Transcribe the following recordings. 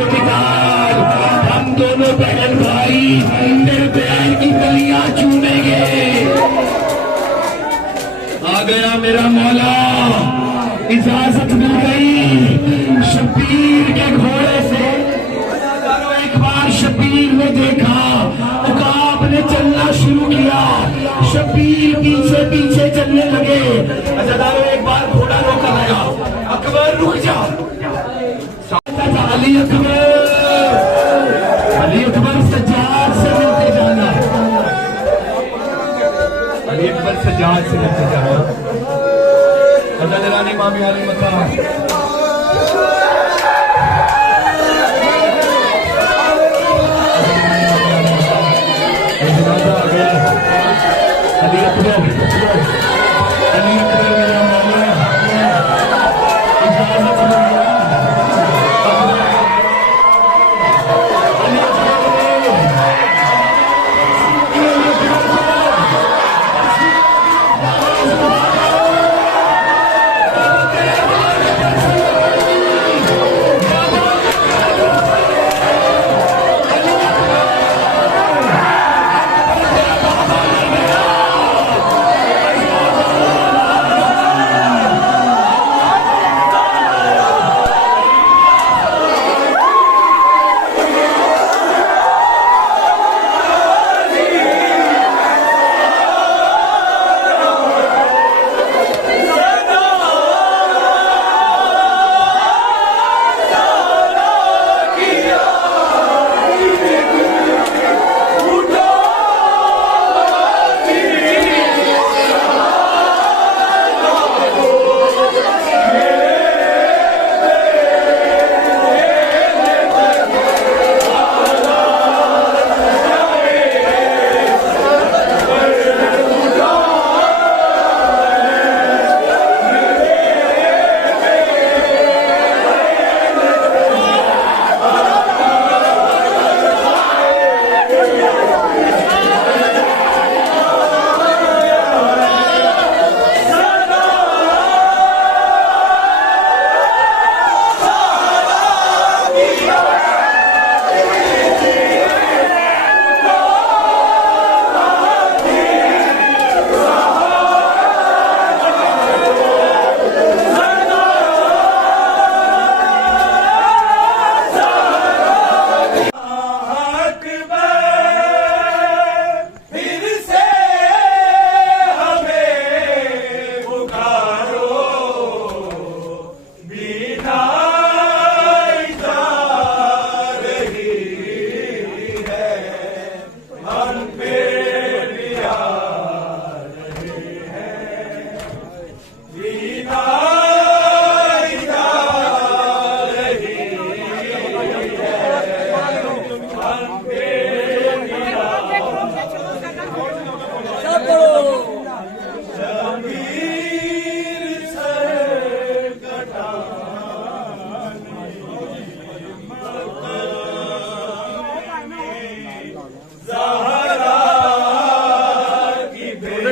से निकाल। हम दोनों बहन भाई तेरे बहन की गलियां चूमेंगे। आ गया मेरा मौला, इजाजत मिल गई शब्बीर के घोड़े से। एक बार शब्बीर ने देखा, उकाब ने चलना शुरू किया, शब्बीर पीछे पीछे चलने लगे। अजादारों एक बार घोड़ा रोका लगा, अकबर रुक जा। अली अकबर सज्जाद से मिलते जाना, अली अकबर सज्जाद से मिलते जाना। अल्लाह जलानी मामी वाली मकाम।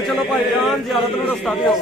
चलो भाईजान ज़ियारत में रास्ता दियो।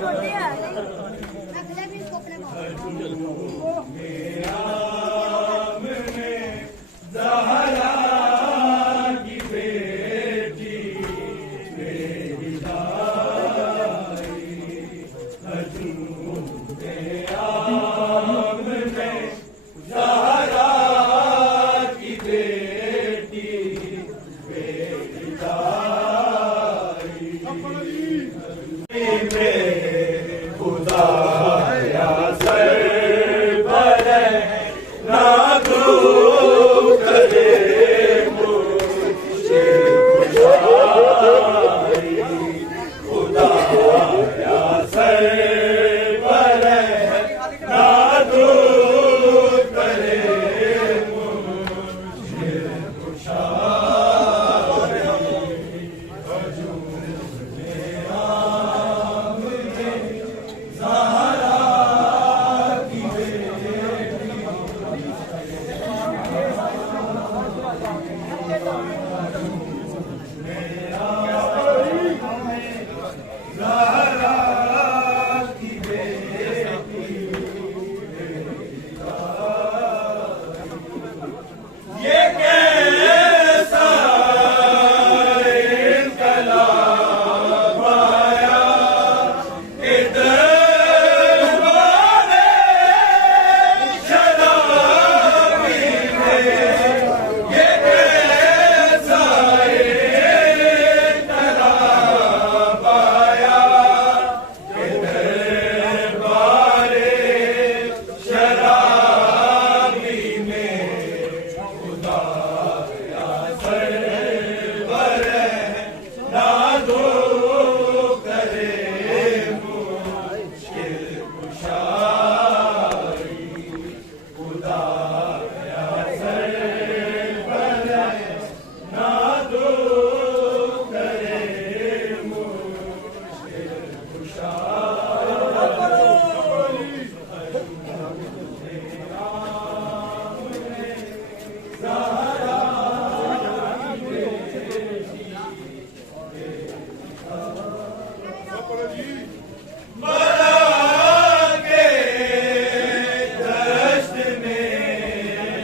छोटे हैं अगले भी इसको अपने